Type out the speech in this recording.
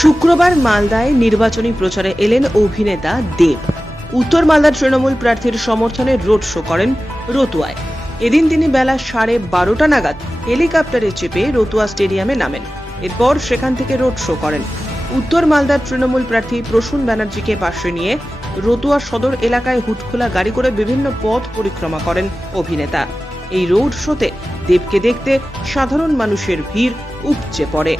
শুক্রবার মালদায় নির্বাচনী প্রচারে এলেন অভিনেতা দেব। উত্তর মালদার তৃণমূল প্রার্থীর সমর্থনে রোড শো করেন রতুয়ায়। এদিন তিনি বেলা 12:30 নাগাদ হেলিকপ্টারে চেপে রতুয়া স্টেডিয়ামে নামেন। এরপর সেখান থেকে রোড শো করেন। উত্তর মালদার তৃণমূল প্রার্থী প্রসূন ব্যানার্জিকে পাশে নিয়ে রতুয়া সদর এলাকায় হুটখোলা গাড়ি করে বিভিন্ন পথ পরিক্রমা করেন অভিনেতা। এই রোড শোতে দেবকে দেখতে সাধারণ মানুষের ভিড় উপচে পড়ে।